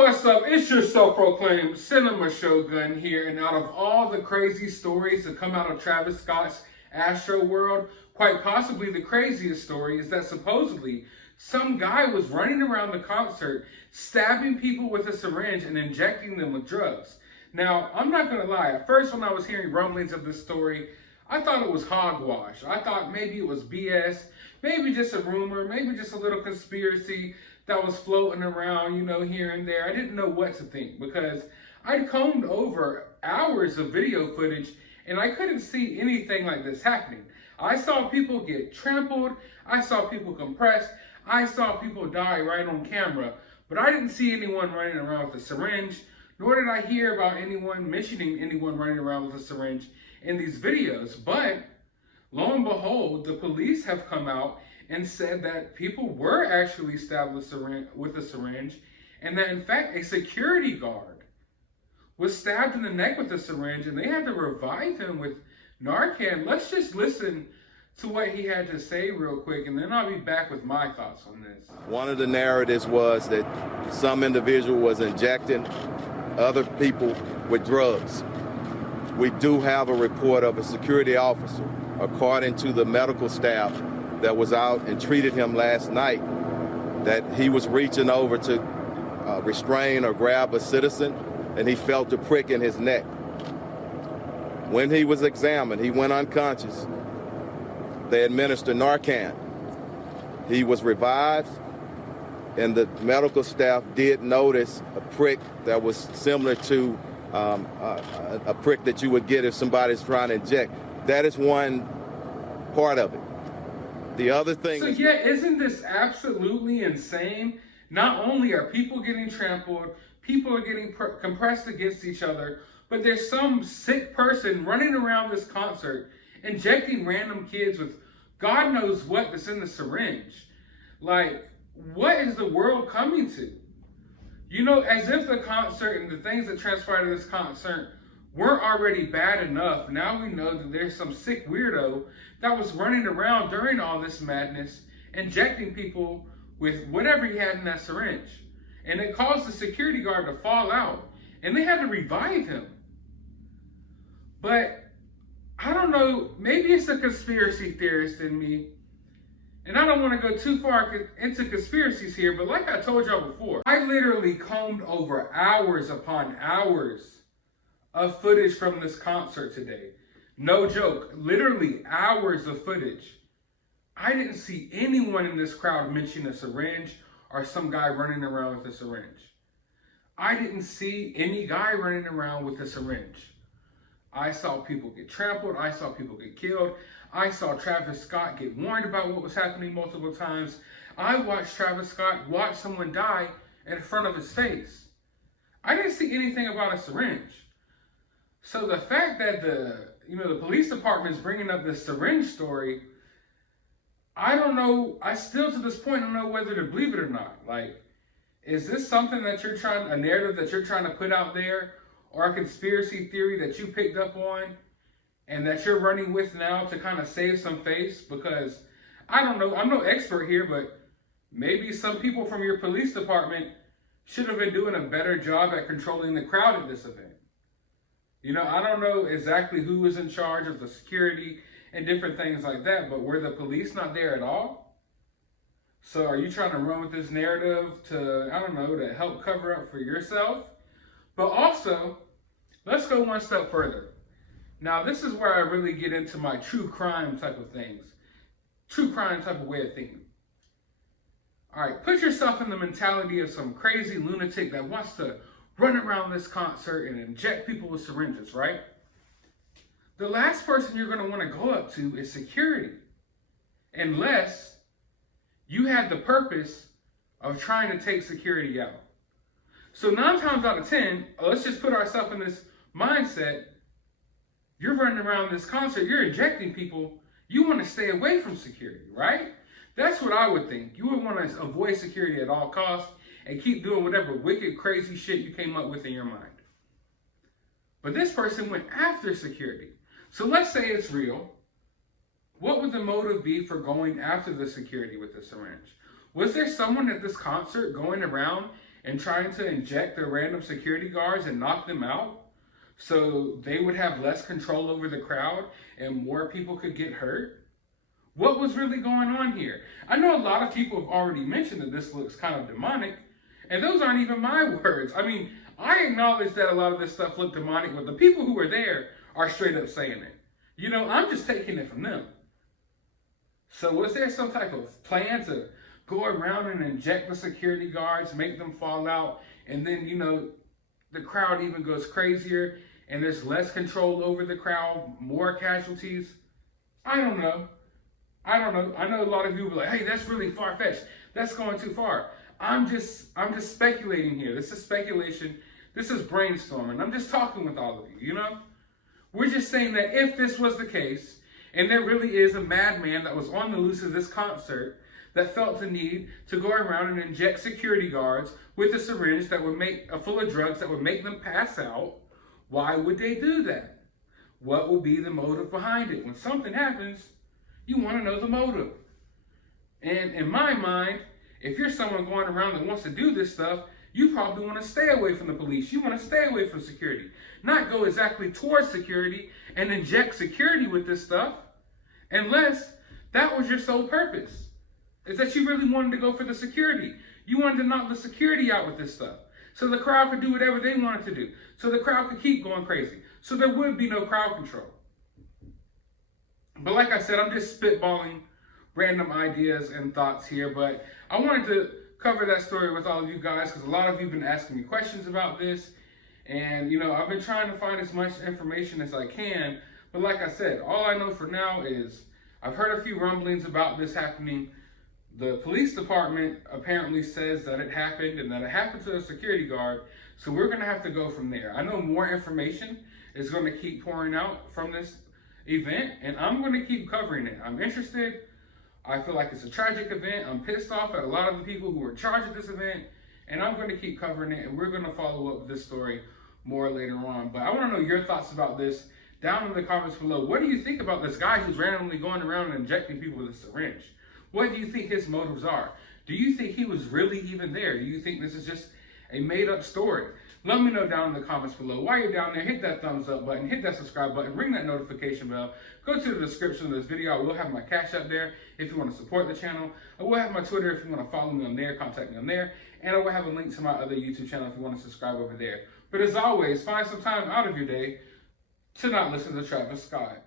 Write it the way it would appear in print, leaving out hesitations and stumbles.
What's up? It's your self-proclaimed cinema shogun here, and out of all the crazy stories that come out of Travis Scott's AstroWorld, quite possibly the craziest story is that supposedly some guy was running around the concert stabbing people with a syringe and injecting them with drugs. Now, I'm not gonna lie, at first when I was hearing rumblings of this story, I thought it was hogwash. I thought maybe it was BS, maybe just a rumor, maybe just a little conspiracy that was floating around, here and there. I didn't know what to think because I'd combed over hours of video footage and I couldn't see anything like this happening. I saw people get trampled, I saw people compressed, I saw people die right on camera, but I didn't see anyone running around with a syringe, nor did I hear about anyone mentioning anyone running around with a syringe in these videos. But lo and behold, the police have come out and said that people were actually stabbed with a syringe, and that in fact a security guard was stabbed in the neck with a syringe and they had to revive him with Narcan. Let's just listen to what he had to say real quick, and then I'll be back with my thoughts on this. One of the narratives was that some individual was injecting other people with drugs. We do have a report of a security officer, according to the medical staff that was out and treated him last night, that he was reaching over to restrain or grab a citizen, and he felt a prick in his neck. When he was examined, he went unconscious. They administered Narcan. He was revived, and the medical staff did notice a prick that was similar to a prick that you would get if somebody's trying to inject. That is one part of it. The other thing is... yeah, isn't this absolutely insane? Not only are people getting trampled, people are getting compressed against each other, but there's some sick person running around this concert injecting random kids with God knows what that's in the syringe. Like, what is the world coming to? As if the concert and the things that transpired at this concert weren't already bad enough. Now we know that there's some sick weirdo that was running around during all this madness, injecting people with whatever he had in that syringe. And it caused the security guard to fall out, and they had to revive him. But I don't know, maybe it's a conspiracy theorist in me. And I don't want to go too far into conspiracies here, but like I told y'all before, I literally combed over hours upon hours of footage from this concert today. No joke, literally hours of footage. I didn't see anyone in this crowd mention a syringe or some guy running around with a syringe. I didn't see any guy running around with a syringe. I saw people get trampled, I saw people get killed, I saw Travis Scott get warned about what was happening multiple times. I watched Travis Scott watch someone die in front of his face. I didn't see anything about a syringe. So the fact that the police department is bringing up this syringe story, I don't know, I still to this point don't know whether to believe it or not. Like, is this something that a narrative that you're trying to put out there, or a conspiracy theory that you picked up on and that you're running with now to kind of save some face? Because I don't know, I'm no expert here, but maybe some people from your police department should have been doing a better job at controlling the crowd at this event. I don't know exactly who was in charge of the security and different things like that, but were the police not there at all? So are you trying to run with this narrative to, I don't know, to help cover up for yourself? But also, let's go one step further. Now, this is where I really get into my true crime type of things. True crime type of way of thinking. All right, put yourself in the mentality of some crazy lunatic that wants to run around this concert and inject people with syringes, right? The last person you're going to want to go up to is security, unless you had the purpose of trying to take security out. So 9 times out of 10, let's just put ourselves in this mindset. You're running around this concert, you're injecting people, you want to stay away from security, right? That's what I would think. You would want to avoid security at all costs and keep doing whatever wicked, crazy shit you came up with in your mind. But this person went after security. So let's say it's real. What would the motive be for going after the security with the syringe? Was there someone at this concert going around and trying to inject the random security guards and knock them out so they would have less control over the crowd and more people could get hurt? What was really going on here? I know a lot of people have already mentioned that this looks kind of demonic, and those aren't even my words. I mean, I acknowledge that a lot of this stuff looked demonic, but the people who were there are straight up saying it. You know, I'm just taking it from them. So was there some type of plan to go around and inject the security guards, make them fall out, and then, you know, the crowd even goes crazier and there's less control over the crowd, more casualties? I don't know. I know a lot of people are like, hey, that's really far-fetched. That's going too far. I'm just speculating here. This is speculation. This is brainstorming. I'm just talking with all of you, you know? We're just saying that if this was the case, and there really is a madman that was on the loose at this concert that felt the need to go around and inject security guards with a syringe that would make full of drugs that would make them pass out, why would they do that? What will be the motive behind it? When something happens, you want to know the motive. And in my mind, if you're someone going around that wants to do this stuff, you probably want to stay away from the police. You want to stay away from security. Not go exactly towards security and inject security with this stuff, unless that was your sole purpose. Is that you really wanted to go for the security. You wanted to knock the security out with this stuff, so the crowd could do whatever they wanted to do, so the crowd could keep going crazy, so there would be no crowd control. But like I said, I'm just spitballing random ideas and thoughts here, but I wanted to cover that story with all of you guys because a lot of you have been asking me questions about this, and you know, I've been trying to find as much information as I can, but like I said, all I know for now is I've heard a few rumblings about this happening. The police department apparently says that it happened and that it happened to a security guard, so we're going to have to go from there. I know more information is going to keep pouring out from this event, and I'm going to keep covering it. I'm interested. I feel like it's a tragic event. I'm pissed off at a lot of the people who were in charge of this event, and I'm going to keep covering it, and we're going to follow up with this story more later on. But I want to know your thoughts about this down in the comments below. What do you think about this guy who's randomly going around and injecting people with a syringe? What do you think his motives are? Do you think he was really even there? Do you think this is just a made-up story? Let me know down in the comments below. While you're down there, hit that thumbs up button, hit that subscribe button, ring that notification bell. Go to the description of this video. I will have my CashApp there if you want to support the channel. I will have my Twitter if you want to follow me on there, contact me on there. And I will have a link to my other YouTube channel if you want to subscribe over there. But as always, find some time out of your day to not listen to Travis Scott.